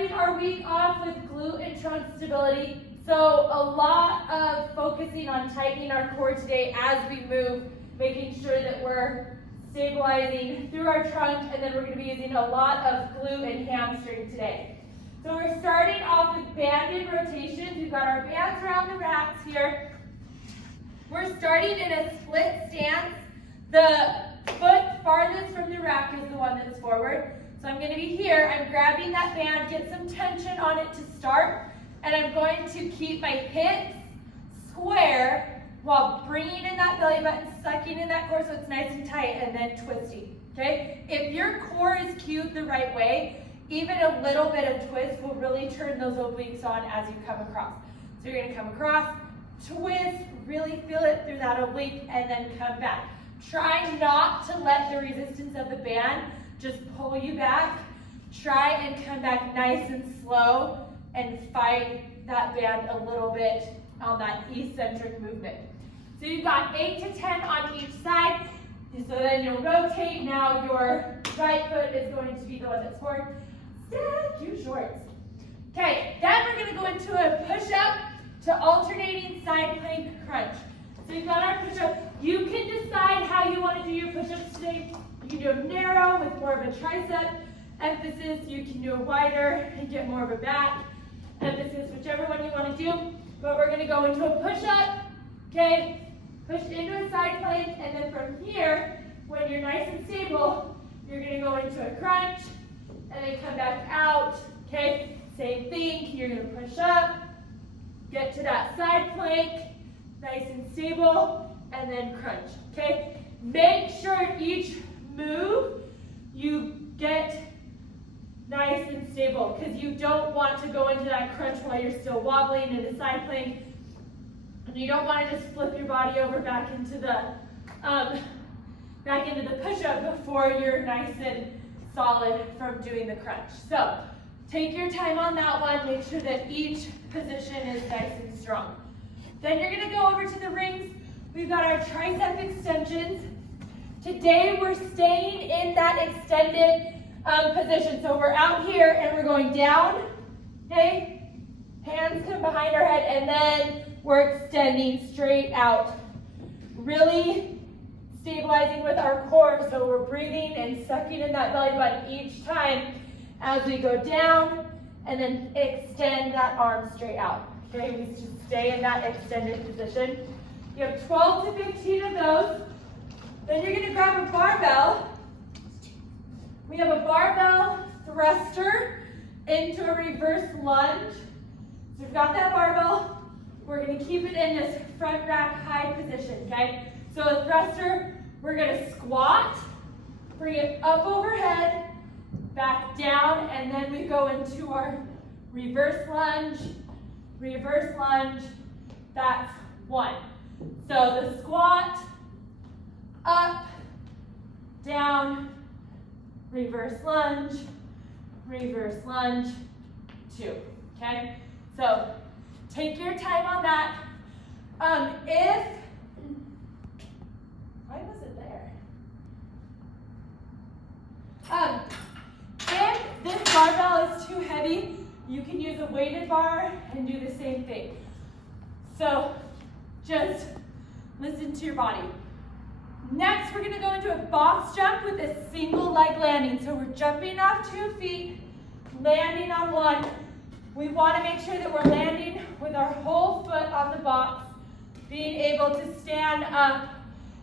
starting our week off with glute and trunk stability. So a lot of focusing on tightening our core today as we move, making sure that we're stabilizing through our trunk, and then we're going to be using a lot of glute and hamstring today. So we're starting off with banded rotations. We've got our bands around the racks here. We're starting in a split stance. The foot farthest from the rack is the one that's forward. So I'm going to be here. I'm grabbing that band, get some tension on it to start, and I'm going to keep my hips square while bringing in that belly button, sucking in that core so it's nice and tight, and then twisting, okay? If your core is cued the right way, even a little bit of twist will really turn those obliques on as you come across. So you're gonna come across, twist, really feel it through that oblique, and then come back. Try not to let the resistance of the band just pull you back. Try and come back nice and slow and fight that band a little bit on that eccentric movement. So you've got 8 to 10 on each side. So then you'll rotate. Now your right foot is going to be the one that's forward. Cute shorts. Okay, then we're going to go into a push-up to alternating side plank crunch. So you've got our push-up. You can decide how you want to do your push-ups today. You can do them narrow with more of a tricep emphasis. You can do a wider and get more of a back emphasis, whichever one you want to do. But we're going to go into a push-up, okay? Push into a side plank, and then from here, when you're nice and stable, you're going to go into a crunch, and then come back out, okay? Same thing, you're going to push up, get to that side plank, nice and stable, and then crunch, okay? Make sure each move you get nice and stable, because you don't want to go into that crunch while you're still wobbling in the side plank. And you don't want to just flip your body over back into the push-up before you're nice and solid from doing the crunch. So take your time on that one. Make sure that each position is nice and strong. Then you're going to go over to the rings. We've got our tricep extensions. Today we're staying in that extended position. So we're out here and we're going down, okay? Hands come behind our head, and then we're extending straight out. Really stabilizing with our core, so we're breathing and sucking in that belly button each time as we go down, and then extend that arm straight out. Okay, we just stay in that extended position. You have 12 to 15 of those. Then you're going to grab a barbell. We have a barbell thruster into a reverse lunge. So we've got that barbell. We're going to keep it in this front rack high position, okay? So a thruster, we're going to squat, bring it up overhead, back down, and then we go into our reverse lunge, that's one. So the squat, up, down, reverse lunge, two, okay? So take your time on that. Why was it there? If this barbell is too heavy, you can use a weighted bar and do the same thing. So just listen to your body. Next, we're going to go into a box jump with a single leg landing. So we're jumping off 2 feet, landing on one. We want to make sure that we're landing with our whole foot on the box, being able to stand up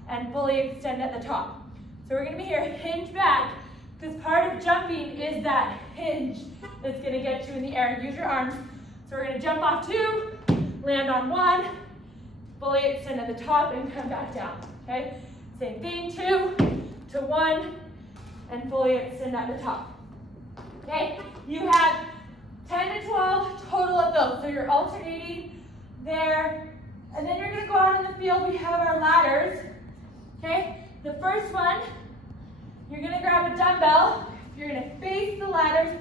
and fully extend at the top. So we're going to be here, hinge back, because part of jumping is that hinge that's going to get you in the air. Use your arms. So we're going to jump off 2, land on 1, fully extend at the top, and come back down, okay? Same thing, 2 to 1, and fully extend at the top. Okay, you have 10 to 12 total of those. So you're alternating there, and then you're going to go out in the field. We have our ladders. Okay, the first one, you're going to grab a dumbbell. You're going to face the ladders.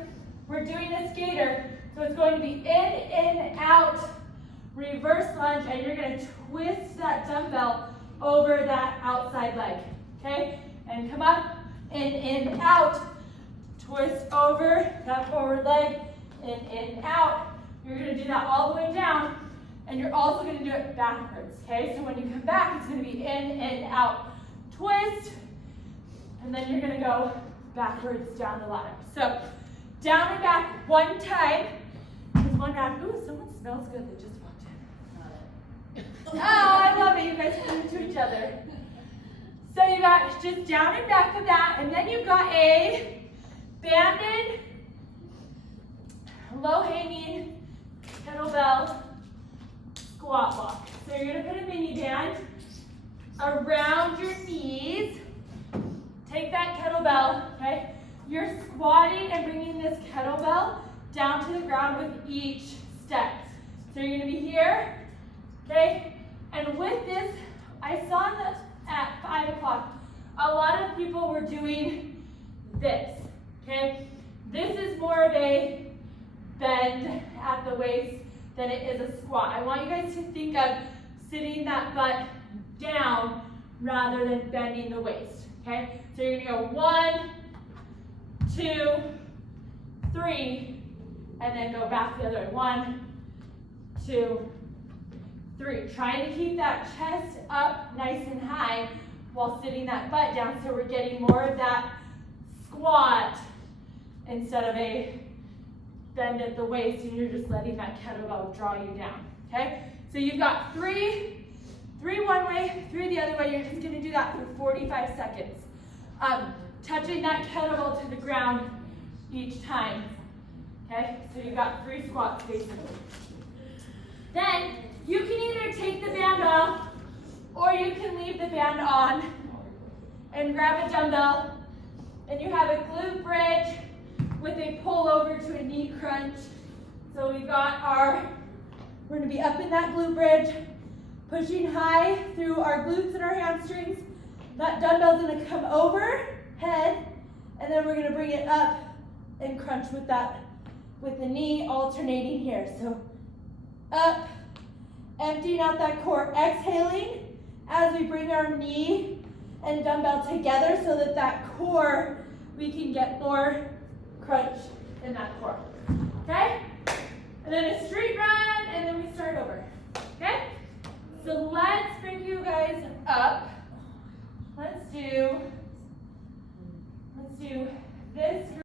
We're doing a skater, so it's going to be in, out, reverse lunge, and you're going to twist that dumbbell over that outside leg, okay? And come up, in, out, twist over that forward leg, in, out. You're gonna do that all the way down, and you're also gonna do it backwards, okay? So when you come back, it's gonna be in, out, twist, and then you're gonna go backwards down the ladder. So down and back one time. There's one round. Ooh, someone smells good that just walked in. Oh, I love it. You guys can do it to each other. So you got just down and back of that, and then you've got a banded, low-hanging kettlebell squat block. So you're gonna put a mini band around your knees. Take that kettlebell, okay? You're squatting and bringing this kettlebell down to the ground with each step. So you're gonna be here, okay? And with this, I saw at 5 o'clock, a lot of people were doing this, okay? This is more of a bend at the waist than it is a squat. I want you guys to think of sitting that butt down rather than bending the waist, okay? So you're gonna go 1, 2, 3, and then go back the other way. 1, 2, 3. Trying to keep that chest up nice and high while sitting that butt down, so we're getting more of that squat instead of a bend at the waist, and you're just letting that kettlebell draw you down, okay? So you've got three one way, 3 the other way. You're just gonna do that for 45 seconds. Touching that kettlebell to the ground each time, okay? So you've got 3 squats basically. Then you can either take the band off or you can leave the band on and grab a dumbbell, and you have a glute bridge with a pull over to a knee crunch. So we've got we're gonna be up in that glute bridge, pushing high through our glutes and our hamstrings. That dumbbell's gonna come overhead, and then we're gonna bring it up and crunch with the knee alternating here. So up, emptying out that core, exhaling as we bring our knee and dumbbell together so that core, we can get more crunch in that core, okay? And then a street run, and then we start over, okay? So let's bring you guys up. Let's do this.